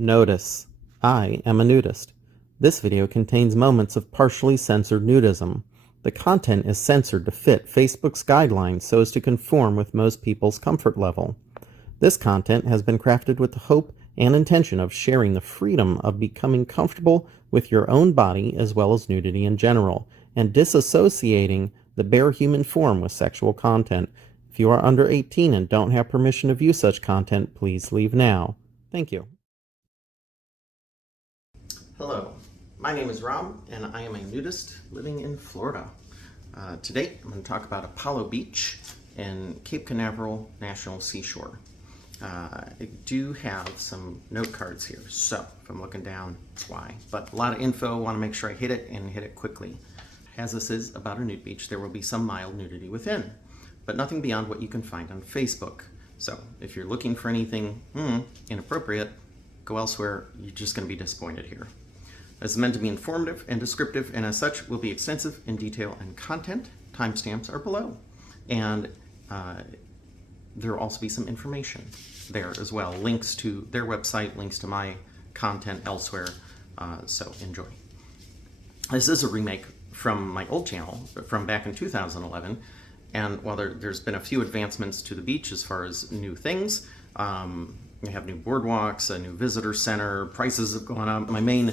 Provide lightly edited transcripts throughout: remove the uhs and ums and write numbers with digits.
Notice, I am a nudist. This video contains moments of partially censored nudism. The content is censored to fit Facebook's guidelines so as to conform with most people's comfort level. This content has been crafted with the hope and intention of sharing the freedom of becoming comfortable with your own body as well as nudity in general, and disassociating the bare human form with sexual content. If you are under 18 and don't have permission to view such content, please leave now. Thank you. Hello, my name is Rob, and I am a nudist living in Florida. Today, I'm going to talk about Apollo Beach and Cape Canaveral National Seashore. I do have some note cards here, so if I'm looking down, that's why. But a lot of info, want to make sure I hit it and hit it quickly. As this is about a nude beach, there will be some mild nudity within, but nothing beyond what you can find on Facebook. So if you're looking for anything inappropriate, go elsewhere. You're just going to be disappointed here. It's meant to be informative and descriptive, and as such will be extensive in detail and content. Timestamps are below, and there will also be some information there as well. Links to their website, links to my content elsewhere, so enjoy. This is a remake from my old channel from back in 2011, and while there's been a few advancements to the beach as far as new things, we have new boardwalks, a new visitor center, prices have gone up. My main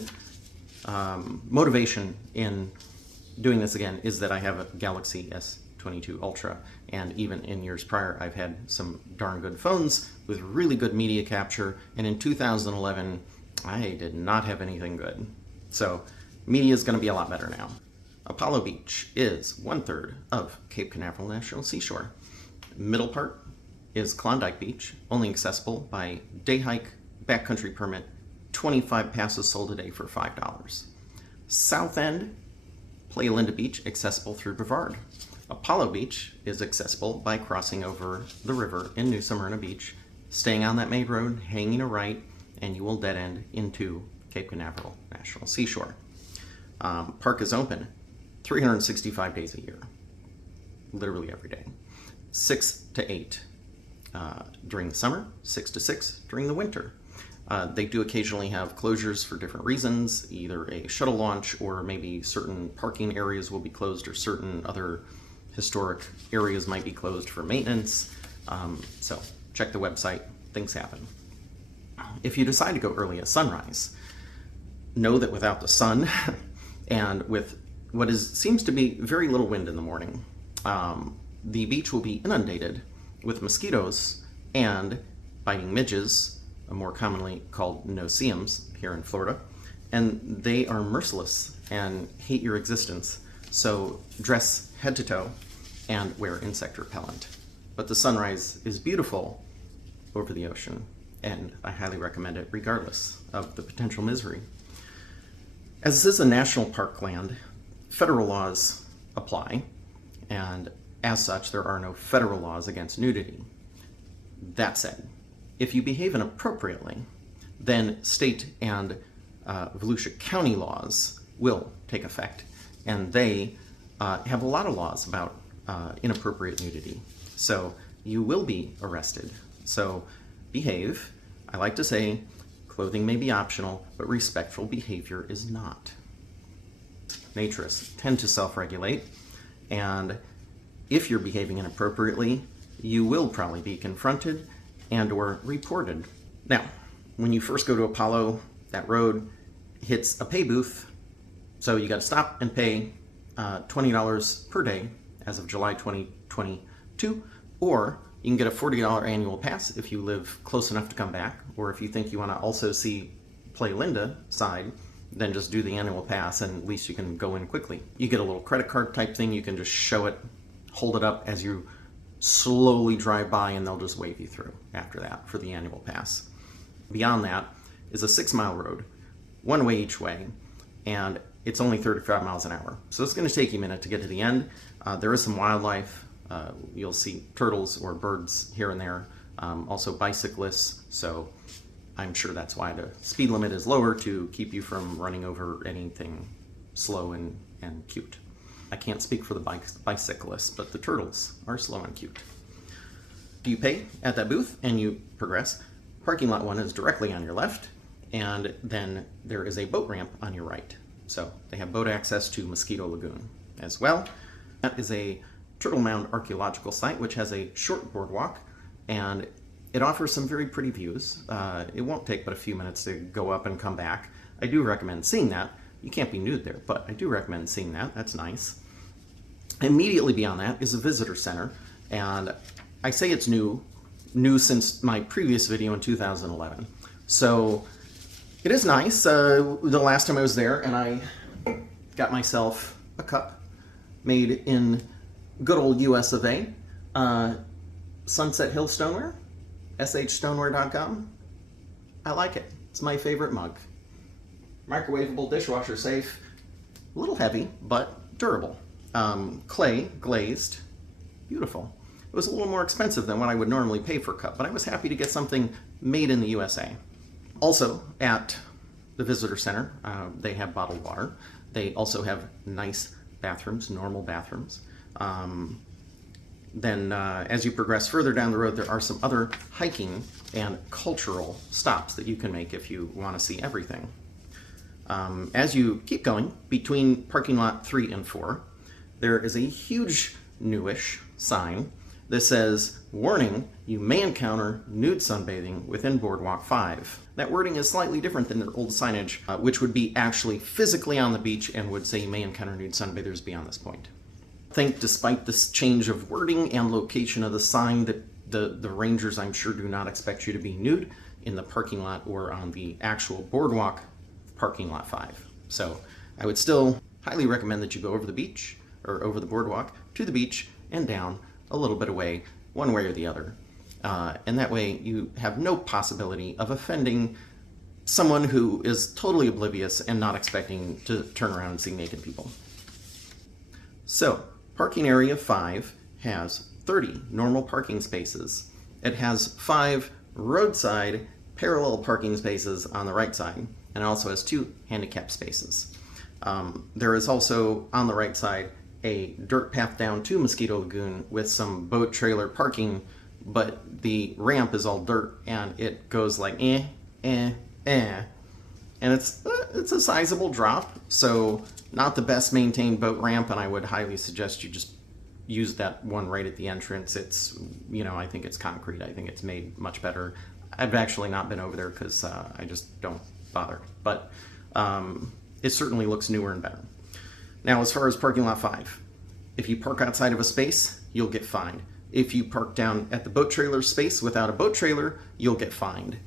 motivation in doing this again is that I have a Galaxy S22 Ultra, and even in years prior I've had some darn good phones with really good media capture, and in 2011 I did not have anything good. So media is going to be a lot better now. Apollo Beach is 1/3 of Cape Canaveral National Seashore. Middle part is Klondike Beach, only accessible by day hike, backcountry permit, 25 passes sold a day for $5. South end, Playa Linda Beach, accessible through Brevard. Apollo Beach is accessible by crossing over the river in New Smyrna Beach, staying on that main road, hanging a right, and you will dead end into Cape Canaveral National Seashore. Park is open 365 days a year, literally every day. 6 to 8 during the summer, 6 to 6 during the winter. They do occasionally have closures for different reasons, either a shuttle launch or maybe certain parking areas will be closed, or certain other historic areas might be closed for maintenance. So check the website, things happen. If you decide to go early at sunrise, know that without the sun and with what seems to be very little wind in the morning, the beach will be inundated with mosquitoes and biting midges, more commonly called no-see-ums here in Florida, and they are merciless and hate your existence. So dress head to toe and wear insect repellent. But the sunrise is beautiful over the ocean, and I highly recommend it regardless of the potential misery. As this is a national parkland, federal laws apply, and as such there are no federal laws against nudity. That said, if you behave inappropriately, then state and Volusia County laws will take effect, and they have a lot of laws about inappropriate nudity. So you will be arrested. So behave. I like to say clothing may be optional, but respectful behavior is not. Naturists tend to self-regulate, and if you're behaving inappropriately, you will probably be confronted and or reported. Now, when you first go to Apollo, that road hits a pay booth, so you got to stop and pay $20 per day as of July 2022, or you can get a $40 annual pass if you live close enough to come back, or if you think you want to also see Playa Linda side, then just do the annual pass and at least you can go in quickly. You get a little credit card type thing, you can just show it, hold it up as you slowly drive by, and they'll just wave you through after that for the annual pass. Beyond that is a 6-mile road, one way each way, and it's only 35 miles an hour. So it's going to take you a minute to get to the end. There is some wildlife. You'll see turtles or birds here and there, also bicyclists, so I'm sure that's why the speed limit is lower, to keep you from running over anything slow and cute. I can't speak for the bicyclists, but the turtles are slow and cute. You pay at that booth and you progress. Parking lot 1 is directly on your left, and then there is a boat ramp on your right. So they have boat access to Mosquito Lagoon as well. That is a Turtle Mound archaeological site, which has a short boardwalk, and it offers some very pretty views. It won't take but a few minutes to go up and come back. I do recommend seeing that. You can't be nude there, but I do recommend seeing that. That's nice. Immediately beyond that is a visitor center, and I say it's new since my previous video in 2011. So it is nice. The last time I was there, and I got myself a cup made in good old US of A. Sunset Hill Stoneware, shstoneware.com. I like it. It's my favorite mug. Microwavable, dishwasher safe, a little heavy, but durable. Clay, glazed, beautiful. It was a little more expensive than what I would normally pay for a cup, but I was happy to get something made in the USA. Also, at the visitor center, they have bottled water. They also have nice bathrooms, normal bathrooms. Then as you progress further down the road, there are some other hiking and cultural stops that you can make if you want to see everything. As you keep going, between parking lot 3 and 4, there is a huge newish sign that says, "Warning, you may encounter nude sunbathing within Boardwalk 5. That wording is slightly different than their old signage, which would be actually physically on the beach and would say you may encounter nude sunbathers beyond this point. I think despite this change of wording and location of the sign, that the rangers, I'm sure, do not expect you to be nude in the parking lot or on the actual boardwalk parking lot 5. So I would still highly recommend that you go over the beach, or over the boardwalk, to the beach and down a little bit away, one way or the other. And that way you have no possibility of offending someone who is totally oblivious and not expecting to turn around and see naked people. So, parking area 5 has 30 normal parking spaces. It has 5 roadside parallel parking spaces on the right side, and it also has 2 handicap spaces. There is also, on the right side, a dirt path down to Mosquito Lagoon with some boat trailer parking, but the ramp is all dirt and it goes like and it's a sizable drop, so not the best maintained boat ramp, and I would highly suggest you just use that one right at the entrance. It's, I think it's concrete. I think it's made much better. I've actually not been over there because I just don't bother, but it certainly looks newer and better. Now, as far as parking lot 5, if you park outside of a space, you'll get fined. If you park down at the boat trailer space without a boat trailer, you'll get fined.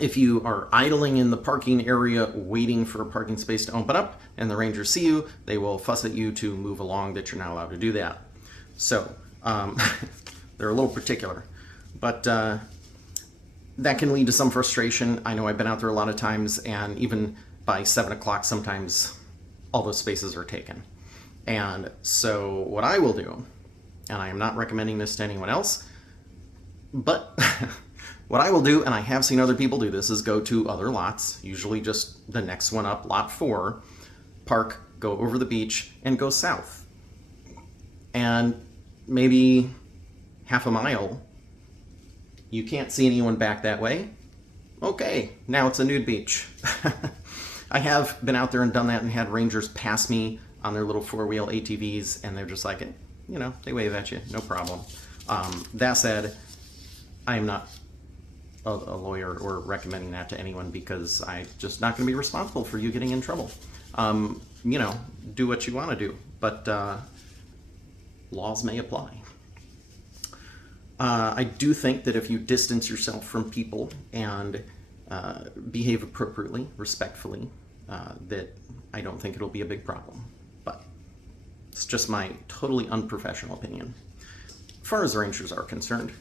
If you are idling in the parking area waiting for a parking space to open up and the rangers see you, they will fuss at you to move along that you're not allowed to do that. So, they're a little particular. But that can lead to some frustration. I know I've been out there a lot of times, and even by 7 o'clock sometimes all those spaces are taken. And so what I will do, and I am not recommending this to anyone else, but what I will do, and I have seen other people do this, is go to other lots, usually just the next one up, lot 4, park, go over the beach, and go south. And maybe half a mile, you can't see anyone back that way. Okay, now it's a nude beach. I have been out there and done that and had rangers pass me on their little 4-wheel ATVs, and they're just like, they wave at you, no problem. That said, I am not a lawyer or recommending that to anyone, because I'm just not going to be responsible for you getting in trouble. Do what you want to do, but laws may apply. I do think that if you distance yourself from people and behave appropriately, respectfully, that I don't think it'll be a big problem. But it's just my totally unprofessional opinion. As far as the rangers are concerned,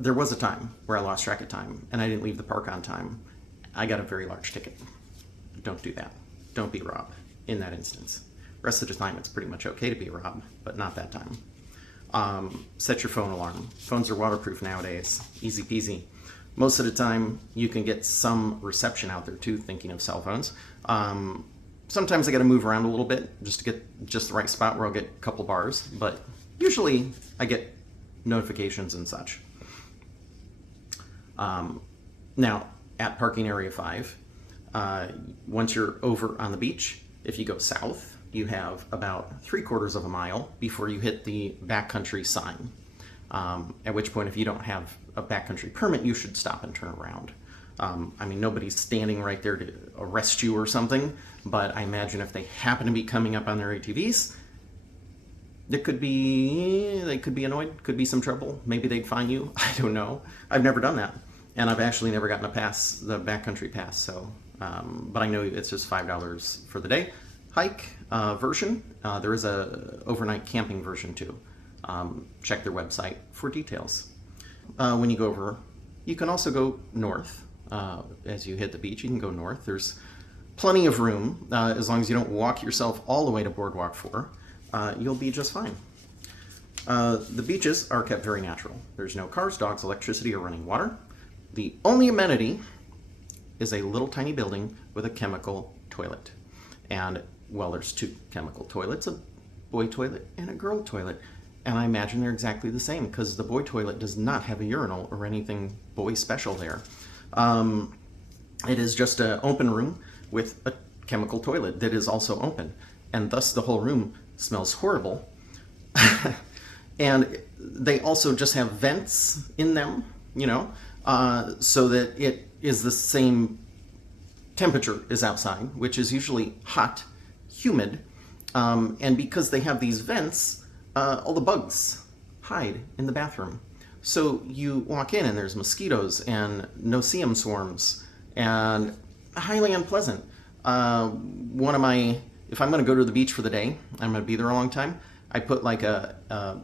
there was a time where I lost track of time and I didn't leave the park on time. I got a very large ticket. Don't do that. Don't be robbed in that instance. Rest of the time it's pretty much okay to be robbed, but not that time. Set your phone alarm. Phones are waterproof nowadays. Easy peasy. Most of the time you can get some reception out there too, thinking of cell phones. Sometimes I got to move around a little bit just to get just the right spot where I'll get a couple bars, but usually I get notifications and such. Now, at parking area 5. Once you're over on the beach, if you go south, you have about 3/4 of a mile before you hit the backcountry sign. At which point, if you don't have a backcountry permit, you should stop and turn around. I mean, nobody's standing right there to arrest you or something, but I imagine if they happen to be coming up on their ATVs, they could be annoyed, could be some trouble. Maybe they'd fine you. I don't know. I've never done that, and I've actually never gotten a pass, the backcountry pass. So, but I know it's just $5 for the day. Hike version. There is a overnight camping version too. Check their website for details. When you go over, you can also go north. As you hit the beach, you can go north. There's plenty of room, as long as you don't walk yourself all the way to Boardwalk 4. You'll be just fine. The beaches are kept very natural. There's no cars, dogs, electricity, or running water. The only amenity is a little tiny building with a chemical toilet. And, well, there's 2 chemical toilets, a boy toilet and a girl toilet. And I imagine they're exactly the same, because the boy toilet does not have a urinal or anything boy special there. It is just an open room with a chemical toilet that is also open. And thus the whole room smells horrible. And they also just have vents in them, so that it is the same temperature as outside, which is usually hot, humid. And because they have these vents, all the bugs hide in the bathroom. So you walk in and there's mosquitoes and no-see-um swarms, and highly unpleasant. If I'm going to go to the beach for the day, I'm going to be there a long time, I put like a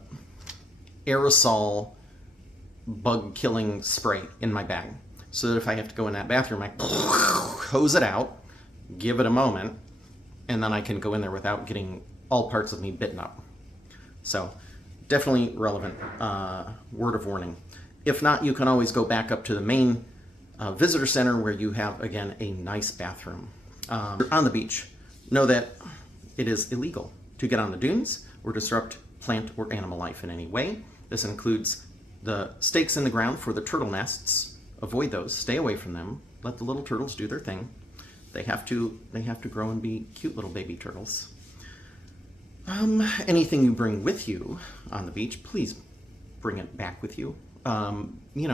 aerosol bug-killing spray in my bag, so that if I have to go in that bathroom, I hose it out, give it a moment, and then I can go in there without getting all parts of me bitten up. So, definitely relevant word of warning. If not, you can always go back up to the main visitor center, where you have, again, a nice bathroom. On the beach, know that it is illegal to get on the dunes or disrupt plant or animal life in any way. This includes the stakes in the ground for the turtle nests. Avoid those. Stay away from them. Let the little turtles do their thing. They have to grow and be cute little baby turtles. Anything you bring with you on the beach, please bring it back with you.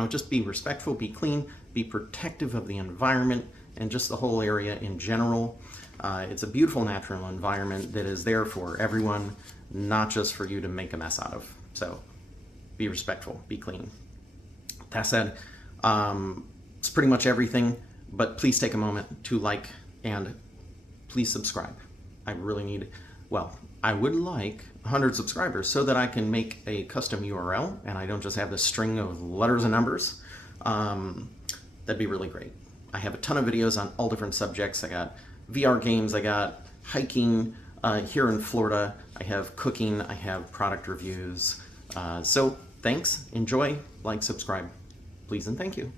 Just be respectful, be clean, be protective of the environment and just the whole area in general. It's a beautiful natural environment that is there for everyone, not just for you to make a mess out of. So be respectful, be clean. That said, it's pretty much everything, but please take a moment to like and please subscribe. I would like 100 subscribers so that I can make a custom URL and I don't just have this string of letters and numbers. That'd be really great. I have a ton of videos on all different subjects. I got VR games, I got hiking here in Florida, I have cooking, I have product reviews. So thanks, enjoy, like, subscribe, please and thank you.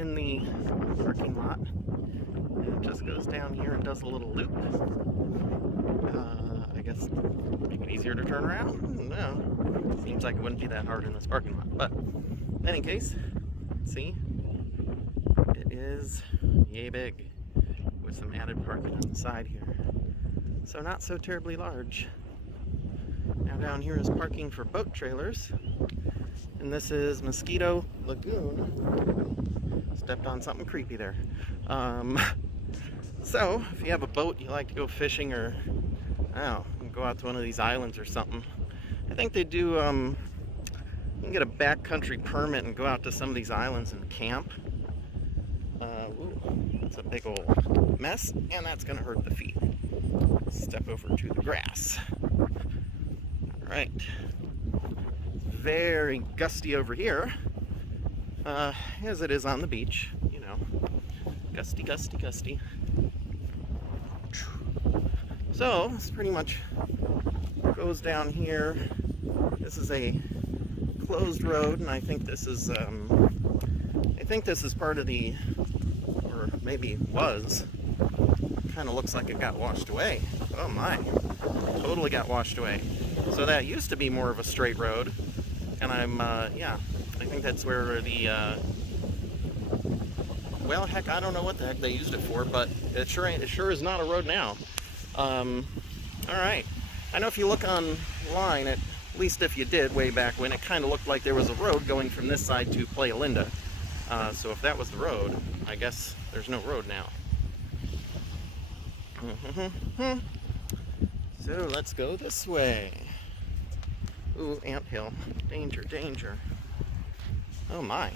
in the parking lot. And it just goes down here and does a little loop. I guess make it easier to turn around? No. Seems like it wouldn't be that hard in this parking lot. But in any case, see? It is yay big with some added parking on the side here. So not so terribly large. Now down here is parking for boat trailers. And this is Mosquito Lagoon. Stepped on something creepy there. So if you have a boat, you like to go fishing, or I don't know, go out to one of these islands or something. I think they do, you can get a backcountry permit and go out to some of these islands and camp. Ooh, that's a big old mess, and that's gonna hurt the feet. Step over to the grass. All right. Very gusty over here, as it is on the beach, you know. Gusty, gusty, gusty. So, this pretty much goes down here. This is a closed road, and I think this is part of the, or maybe was, kind of looks like it got washed away. Oh my, totally got washed away. So that used to be more of a straight road, and yeah, I think that's where the, well, heck, I don't know what the heck they used it for, but it sure is not a road now. Alright, I know if you look online, at least if you did way back when, it kind of looked like there was a road going from this side to Playa Linda. So if that was the road, I guess there's no road now. So let's go this way. Ooh, anthill. Danger, danger. Oh my.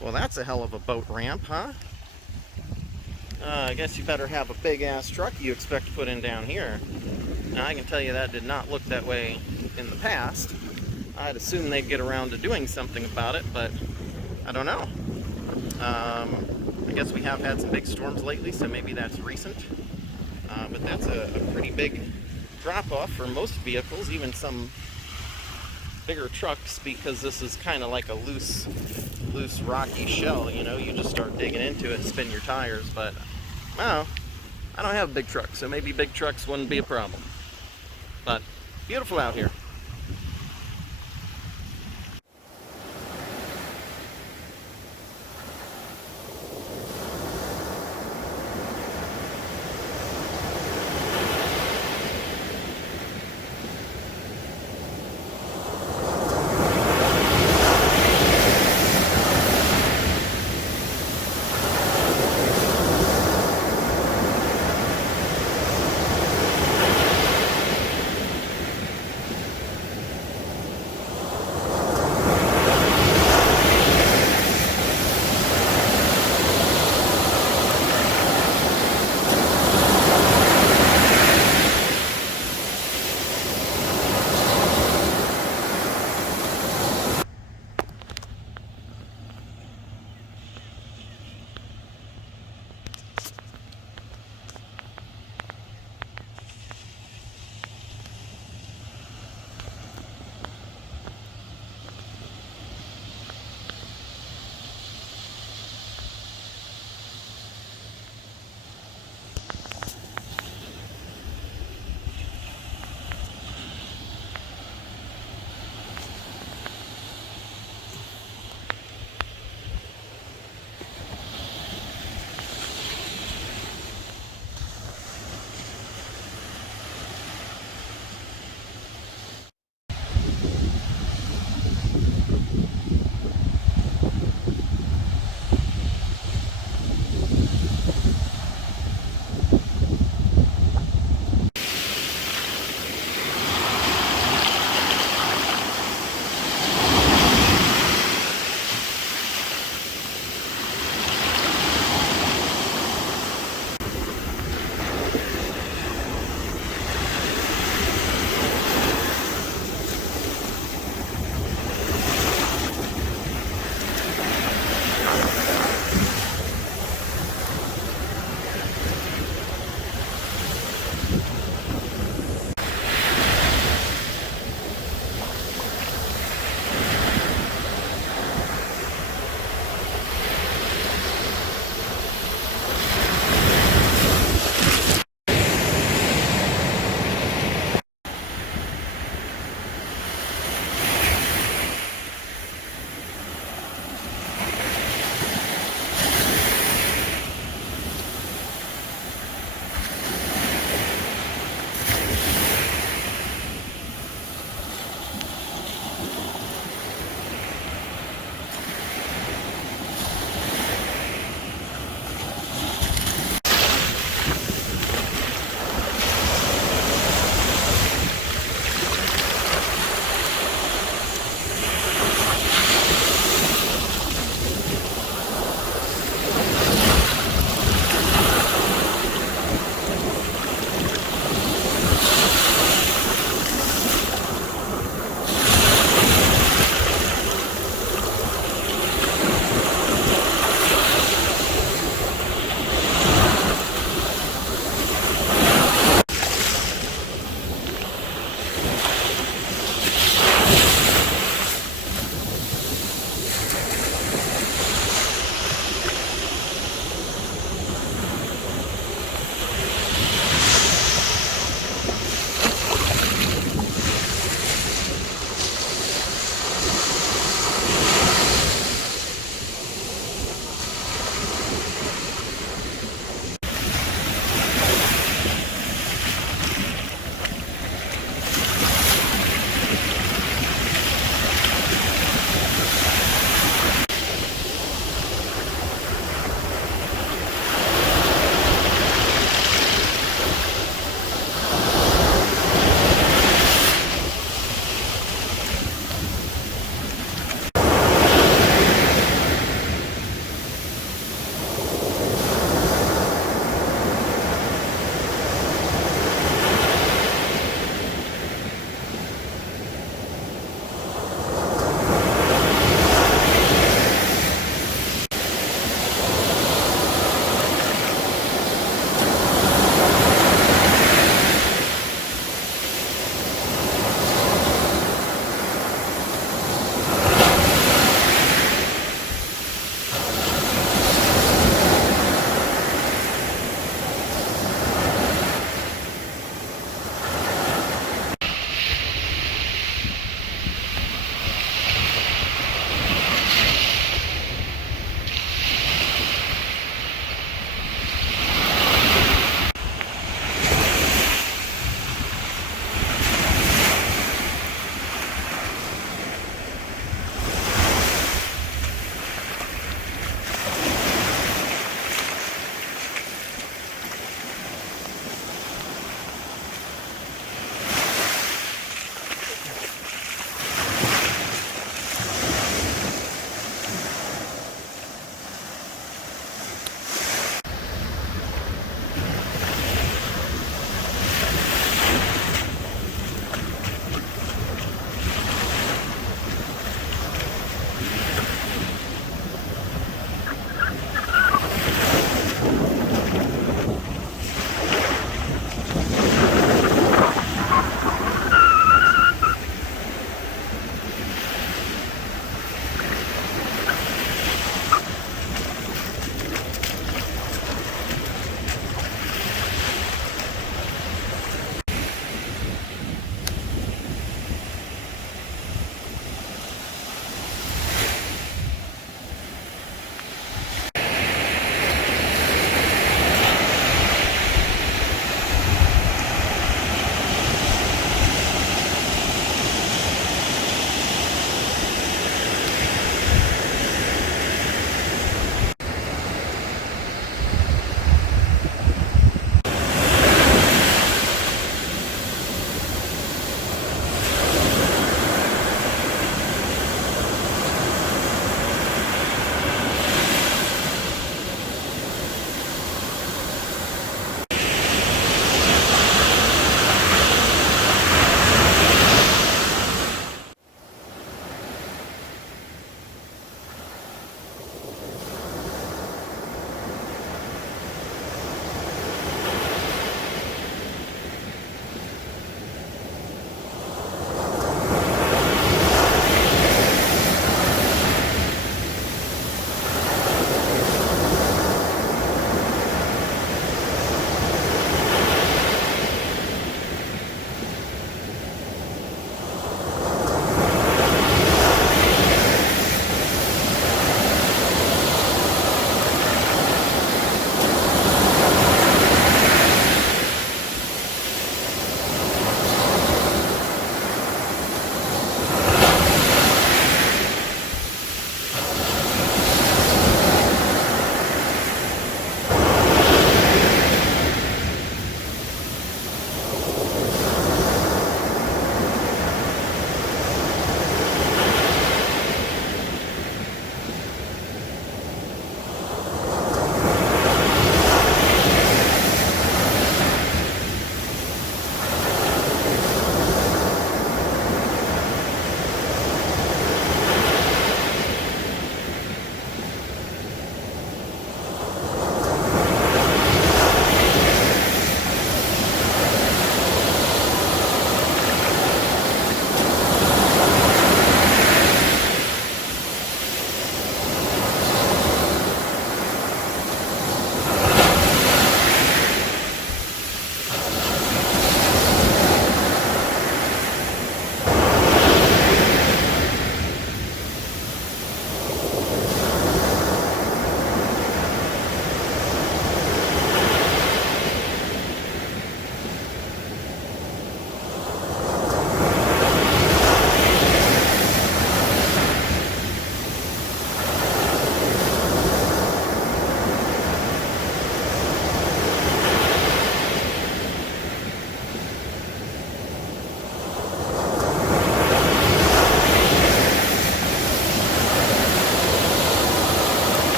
Well, that's a hell of a boat ramp, huh? I guess you better have a big-ass truck you expect to put in down here. Now, I can tell you that did not look that way in the past. I'd assume they'd get around to doing something about it, but I don't know. I guess we have had some big storms lately, so maybe that's recent. But that's a pretty big drop-off for most vehicles, even some bigger trucks, because this is kind of like a loose rocky shell, you know. You just start digging into it and spin your tires, but well, I don't have a big truck, so maybe big trucks wouldn't be a problem. But beautiful out here.